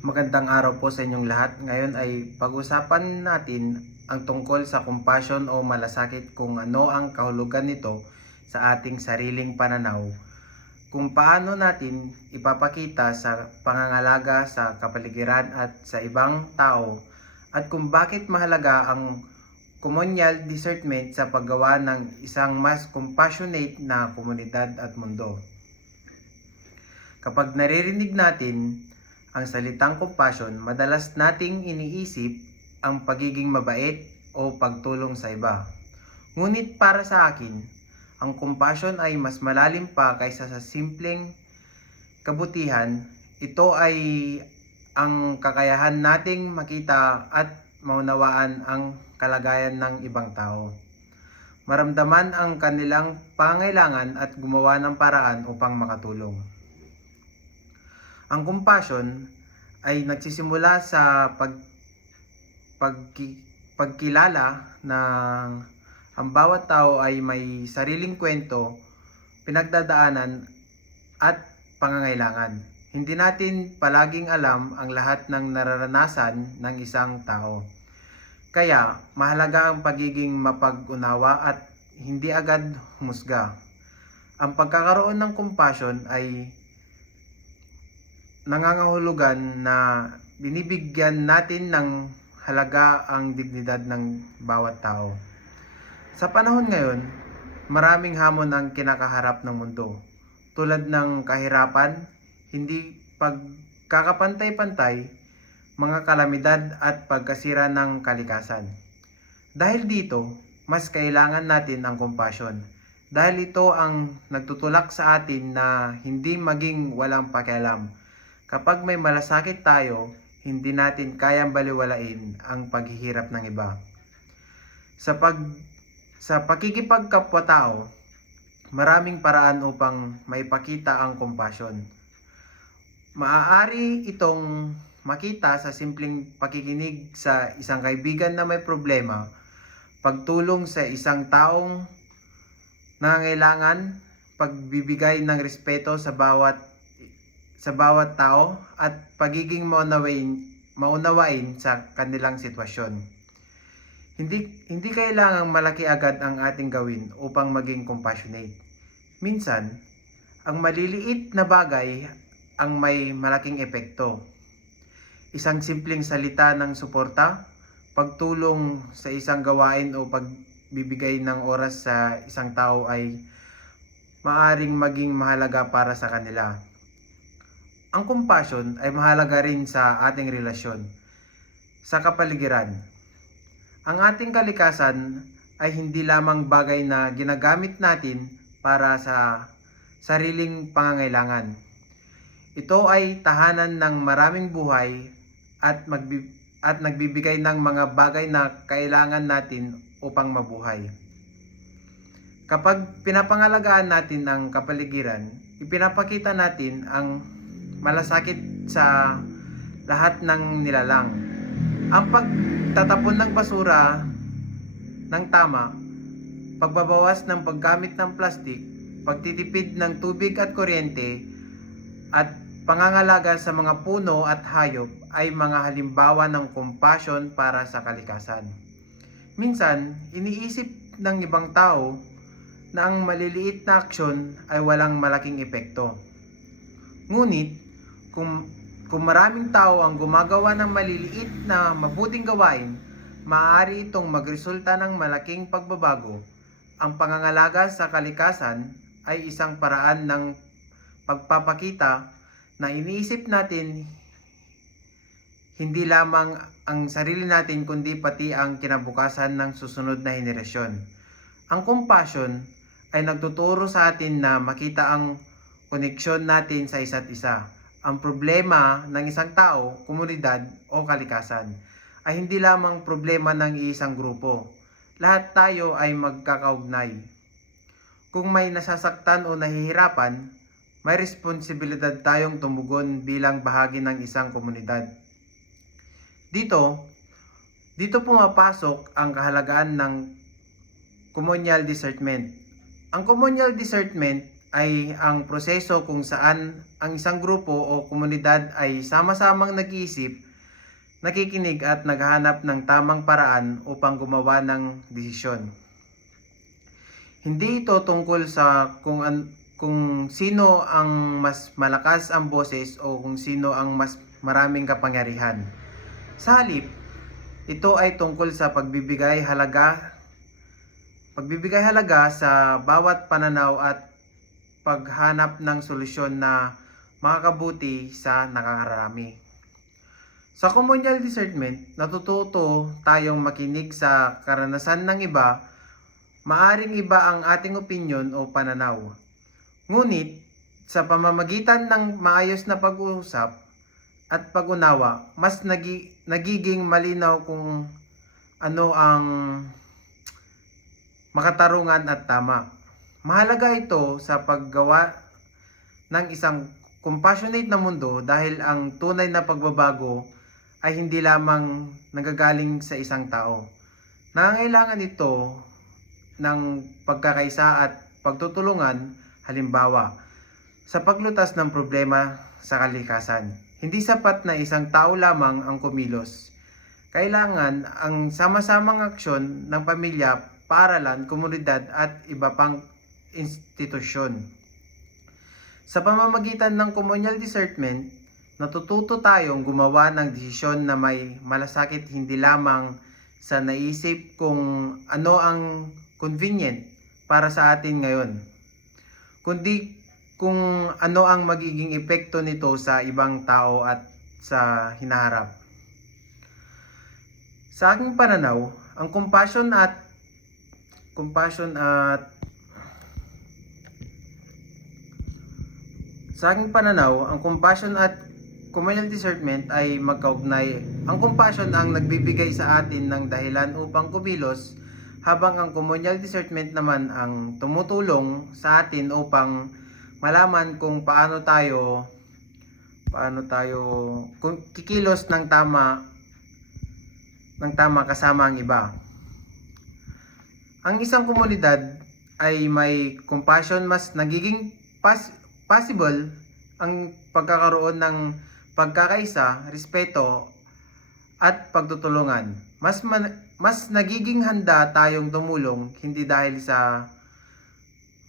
Magandang araw po sa inyong lahat. Ngayon ay pag-usapan natin ang tungkol sa compassion o malasakit, kung ano ang kahulugan nito sa ating sariling pananaw, kung paano natin ipapakita sa pangangalaga sa kapaligiran at sa ibang tao, at kung bakit mahalaga ang communal discernment sa paggawa ng isang mas compassionate na komunidad at mundo. Kapag naririnig natin ang salitang compassion, madalas nating iniisip ang pagiging mabait o pagtulong sa iba. Ngunit para sa akin, ang compassion ay mas malalim pa kaysa sa simpleng kabutihan. Ito ay ang kakayahan nating makita at maunawaan ang kalagayan ng ibang tao, maramdaman ang kanilang pangailangan at gumawa ng paraan upang makatulong. Ang compassion ay nagsisimula sa pagkilala ng ang bawat tao ay may sariling kwento, pinagdadaanan at pangangailangan. Hindi natin palaging alam ang lahat ng nararanasan ng isang tao. Kaya mahalaga ang pagiging mapag-unawa at hindi agad humusga. Ang pagkakaroon ng compassion ay nangangahulugan na binibigyan natin ng halaga ang dignidad ng bawat tao. Sa panahon ngayon, maraming hamon ang kinakaharap ng mundo, tulad ng kahirapan, hindi pagkakapantay-pantay, mga kalamidad at pagkasira ng kalikasan. Dahil dito, mas kailangan natin ang compassion, dahil ito ang nagtutulak sa atin na hindi maging walang pakialam. Kapag may malasakit tayo, hindi natin kayang baliwalain ang paghihirap ng iba. Sa pakikipagkapwa-tao, maraming paraan upang maipakita ang compassion. Maaari itong makita sa simpleng pakikinig sa isang kaibigan na may problema, pagtulong sa isang taong nangangailangan, pagbibigay ng respeto sa bawat tao at pagiging maunawain sa kanilang sitwasyon. Hindi kailangang malaki agad ang ating gawin upang maging compassionate. Minsan, ang maliliit na bagay ang may malaking epekto. Isang simpleng salita ng suporta, pagtulong sa isang gawain o pagbibigay ng oras sa isang tao ay maaring maging mahalaga para sa kanila. Ang compassion ay mahalaga rin sa ating relasyon sa kapaligiran. Ang ating kalikasan ay hindi lamang bagay na ginagamit natin para sa sariling pangangailangan. Ito ay tahanan ng maraming buhay at nagbibigay ng mga bagay na kailangan natin upang mabuhay. Kapag pinapangalagaan natin ang kapaligiran, ipinapakita natin ang malasakit sa lahat ng nilalang. Ang pagtatapon ng basura ng tama, pagbabawas ng paggamit ng plastik, pagtitipid ng tubig at kuryente, at pangangalaga sa mga puno at hayop ay mga halimbawa ng compassion para sa kalikasan. Minsan, iniisip ng ibang tao na ang maliliit na aksyon ay walang malaking epekto. Ngunit, kung maraming tao ang gumagawa ng maliliit na mabuting gawain, maaari itong magresulta ng malaking pagbabago. Ang pangangalaga sa kalikasan ay isang paraan ng pagpapakita na iniisip natin hindi lamang ang sarili natin kundi pati ang kinabukasan ng susunod na henerasyon. Ang compassion ay nagtuturo sa atin na makita ang koneksyon natin sa isa't isa. Ang problema ng isang tao, komunidad o kalikasan ay hindi lamang problema ng isang grupo. Lahat tayo ay magkakaugnay. Kung may nasasaktan o nahihirapan, may responsibilidad tayong tumugon bilang bahagi ng isang komunidad. Dito pumapasok ang kahalagaan ng communal discernment. Ang communal discernment ay ang proseso kung saan ang isang grupo o komunidad ay sama-samang nag-iisip, nakikinig at naghahanap ng tamang paraan upang gumawa ng desisyon. Hindi ito tungkol sa kung sino ang mas malakas ang boses o kung sino ang mas maraming kapangyarihan. Sa halip, ito ay tungkol sa pagbibigay halaga sa bawat pananaw at paghanap ng solusyon na makakabuti sa nakakarami. Sa communal discernment, natututo tayong makinig sa karanasan ng iba. Maaring iba ang ating opinyon o pananaw. Ngunit, sa pamamagitan ng maayos na pag-uusap at pag-unawa, mas nagiging malinaw kung ano ang makatarungan at tama. Mahalaga ito sa paggawa ng isang compassionate na mundo dahil ang tunay na pagbabago ay hindi lamang nanggagaling sa isang tao. Nangangailangan ito ng pagkakaisa at pagtutulungan, halimbawa, sa paglutas ng problema sa kalikasan. Hindi sapat na isang tao lamang ang kumilos. Kailangan ang sama-samang aksyon ng pamilya, paaralan, komunidad at iba pang institusyon. Sa pamamagitan ng communal discernment, natututo tayong gumawa ng desisyon na may malasakit hindi lamang sa naisip kung ano ang convenient para sa atin ngayon, kundi kung ano ang magiging epekto nito sa ibang tao at sa hinaharap. Sa aking pananaw, ang compassion at communal discernment ay magkaugnay. Ang compassion ang nagbibigay sa atin ng dahilan upang kumilos, habang ang communal discernment naman ang tumutulong sa atin upang malaman kung paano tayo kung kikilos ng tama kasama ang iba. Ang isang komunidad ay may compassion, mas nagiging possible ang pagkakaroon ng pagkakaisa, respeto at pagtutulungan. Mas nagiging handa tayong tumulong hindi dahil sa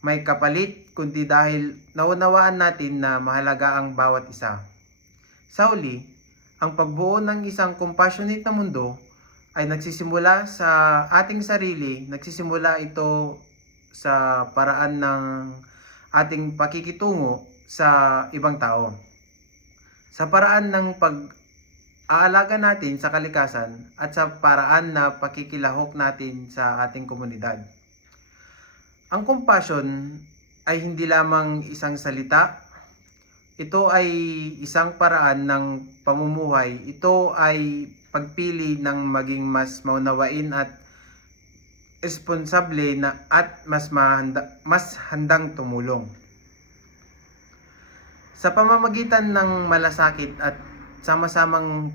may kapalit, kundi dahil naunawaan natin na mahalaga ang bawat isa. Sa huli, ang pagbuo ng isang compassionate na mundo ay nagsisimula sa ating sarili. Nagsisimula ito sa paraan ng ating pakikitungo sa ibang tao, sa paraan ng pag-aalaga natin sa kalikasan at sa paraan na pakikilahok natin sa ating komunidad. Ang compassion ay hindi lamang isang salita. Ito ay isang paraan ng pamumuhay. Ito ay pagpili ng maging mas maunawain at responsable at mas handang tumulong. Sa pamamagitan ng malasakit at sama-samang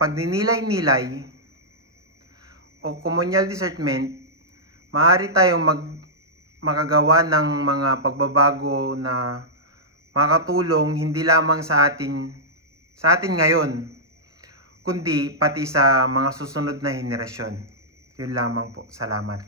pagninilay-nilay o communal discernment, maaari tayong makagawa ng mga pagbabago na makatulong hindi lamang sa atin ngayon, kundi pati sa mga susunod na henerasyon. Yun lamang po. Salamat.